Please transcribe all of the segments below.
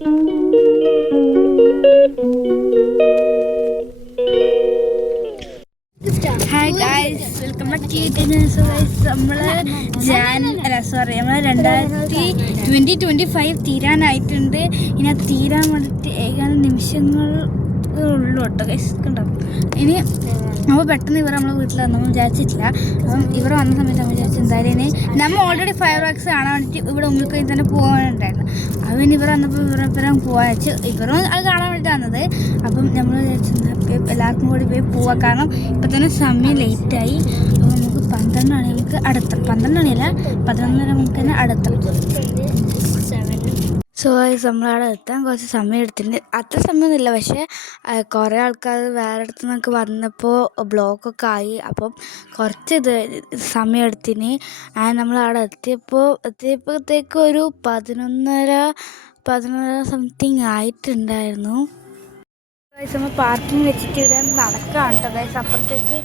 Hi guys, welcome back to നമ്മൾ 2025 തീരാനായിട്ടുണ്ട്. ഇതിനകത്ത് തീരാൻ വേണ്ടിയിട്ട് ഏകാനും നിമിഷങ്ങൾ ഉള്ളൂ കേട്ടോ ഗൈസ്. കണ്ടോ, ഇനി നമ്മൾ പെട്ടെന്ന് ഇവർ നമ്മളെ വീട്ടിൽ വന്നപ്പോൾ വിചാരിച്ചിട്ടില്ല. അപ്പം ഇവർ വന്ന സമയത്ത് നമ്മൾ വിചാരിച്ചു എന്തായാലും ഇനി നമ്മൾ ഓൾറെഡി ഫയർ വർക്ക്സ് കാണാൻ വേണ്ടിയിട്ട് ഇവിടെ ഉമ്മിക്കയിൽ തന്നെ പോകാനുണ്ടായിരുന്നു. അപ്പം ഇവർ വന്നപ്പോൾ ഇവരും പോകാൻ വെച്ച് ഇവരും അത് കാണാൻ വേണ്ടിയിട്ട് വന്നത്. അപ്പം നമ്മൾ വിചാരിച്ചു എല്ലാവർക്കും കൂടി പോയി പോവാം, കാരണം ഇപ്പം തന്നെ സമയം ലേറ്റായി. അപ്പോൾ നമുക്ക് 12 മണിക്ക് അടുത്ത 12 മണിയല്ല 11:30 നമുക്ക് തന്നെ അടുത്ത. സോ നമ്മളവിടെ എത്താൻ കുറച്ച് സമയം എടുത്തിട്ടുണ്ട്. അത്ര സമയമൊന്നുമില്ല, പക്ഷേ കുറേ ആൾക്കാർ വേറെ അടുത്ത് നിന്നൊക്കെ വന്നപ്പോൾ ബ്ലോക്കൊക്കെ ആയി. അപ്പം കുറച്ച് സമയം എടുത്തിന്. നമ്മളവിടെ എത്തിയപ്പോഴത്തേക്ക് ഒരു 11:30 സംതിങ് ആയിട്ടുണ്ടായിരുന്നു. നമ്മൾ പാർക്കിംഗ് വെച്ചിട്ട് ഇവിടെ നടക്കാം കേട്ടോ ഗൈസ്. അപ്പുറത്തേക്ക്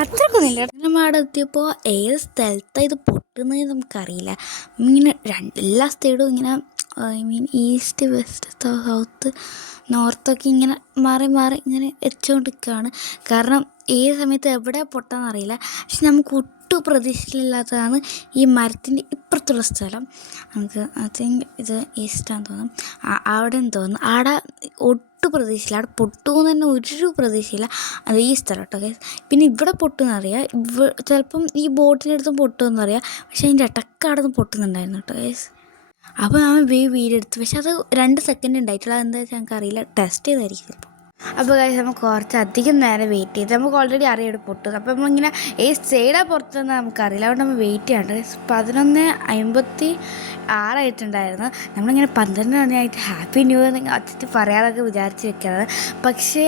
അത്രക്കൊന്നുമില്ല. നമ്മൾ അവിടെ എത്തിയപ്പോൾ ഏത് സ്ഥലത്താണ് ഇത് പൊട്ടുന്നത് നമുക്കറിയില്ല. ഇങ്ങനെ എല്ലാ സൈഡും ഇങ്ങനെ ഈസ്റ്റ് വെസ്റ്റ് സൗത്ത് നോർത്തൊക്കെ ഇങ്ങനെ മാറി ഇങ്ങനെ വെച്ചുകൊണ്ടിരിക്കുകയാണ്. കാരണം ഏത് സമയത്ത് എവിടെ പൊട്ടാന്നറിയില്ല. പക്ഷെ നമുക്ക് ഒട്ടും പ്രതീക്ഷയില്ലാത്തതാണ് ഈ മരത്തിൻ്റെ ഇപ്പുറത്തുള്ള സ്ഥലം. നമുക്ക് ഐ തിങ്ക് ഇത് ഈസ്റ്റാന്ന് തോന്നും, അവിടെ തോന്നുന്നു. അവിടെ ഒട്ടും പ്രതീക്ഷയില്ല, അവിടെ പൊട്ടുമെന്ന് തന്നെ ഒരു പ്രതീക്ഷയില്ല. അത് ഈ സ്ഥലം കേട്ടോ ഗൈസ്. പിന്നെ ഇവിടെ പൊട്ടുമെന്നറിയാം, ചിലപ്പം ഈ ബോട്ടിൻ്റെ അടുത്തും പൊട്ടുമെന്നറിയാം. പക്ഷെ അതിൻ്റെ ഇടയ്ക്ക് നിന്ന് പൊട്ടുന്നുണ്ടായിരുന്നു കേട്ടോ ഗൈസ്. അപ്പോൾ ഞാൻ വീഡിയോ എടുത്തു, പക്ഷെ അത് 2 സെക്കൻഡ് ഉണ്ടായിട്ടുള്ളൂ. അതെന്താ വെച്ചാൽ ഞങ്ങൾക്കറിയില്ല, ടെസ്റ്റ് ചെയ്തായിരിക്കും ചിലപ്പോൾ. അപ്പോൾ ഗൈസ് നമുക്ക് കുറച്ചധികം നേരം വെയിറ്റ് ചെയ്ത്, നമുക്ക് ഓൾറെഡി അറിയാം ഇവിടെ പൊട്ടുന്നത്. അപ്പോൾ നമ്മളിങ്ങനെ സൈഡാ പുറത്തുനിന്ന് നമുക്കറിയില്ല, അതുകൊണ്ട് നമ്മൾ വെയിറ്റ് ചെയ്യാണ്ട്. 11:56 ആയിട്ടുണ്ടായിരുന്നു. നമ്മളിങ്ങനെ 12 മണിയായിട്ട് ഹാപ്പി ന്യൂ ഇയർ അച്ഛത്ത് പറയാതൊക്കെ വിചാരിച്ച് വെക്കുന്നത്. പക്ഷേ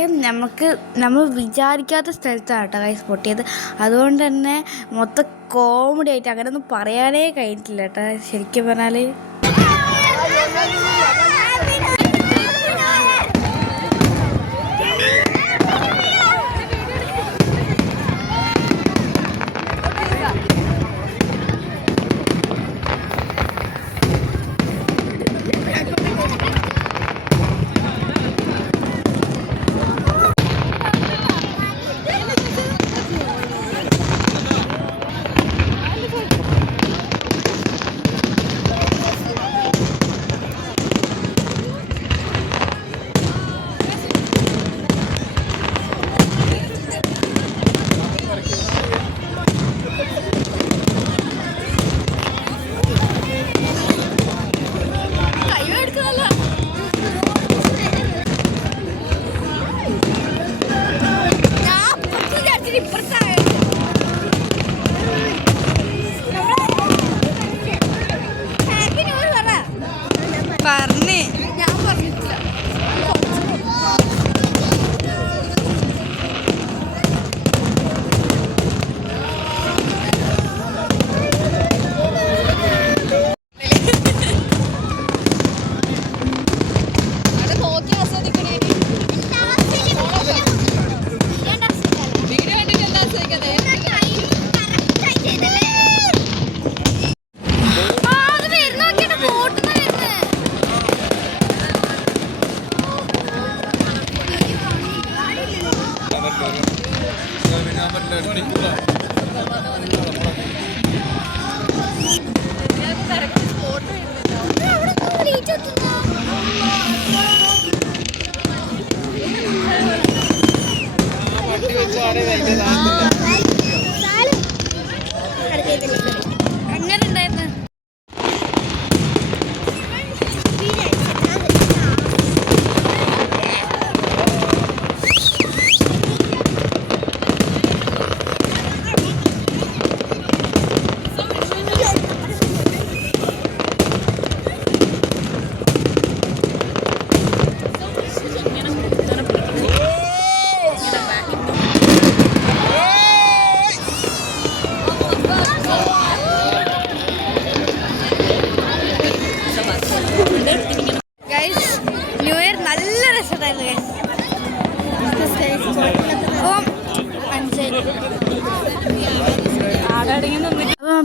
നമ്മൾ വിചാരിക്കാത്ത സ്ഥലത്താണ് കേട്ടോ ഗൈസ് പൊട്ടിയത്. അതുകൊണ്ട് തന്നെ മൊത്തം കോമഡി ആയിട്ട് അങ്ങനെയൊന്നും പറയാനേ കഴിഞ്ഞിട്ടില്ല കേട്ടോ ശരിക്കും പറഞ്ഞാൽ.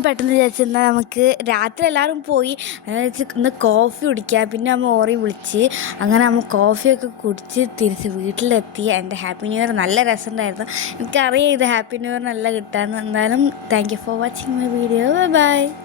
പെട്ടെന്ന് വിചാരിച്ചെന്നാൽ നമുക്ക് രാത്രി എല്ലാവരും പോയി ഇന്ന് കോഫി കുടിക്കുക. പിന്നെ അമ്മ ഓറി വിളിച്ച് അങ്ങനെ അമ്മ കോഫിയൊക്കെ കുടിച്ച് തിരിച്ച് വീട്ടിലെത്തി. എൻ്റെ ഹാപ്പി ന്യൂ ഇയർ നല്ല രസമുണ്ടായിരുന്നു. എനിക്കറിയാം ഇത് ഹാപ്പി ന്യൂ ഇയർ നല്ല കിട്ടാമെന്ന്. എന്തായാലും thank you for watching my video. Bye bye.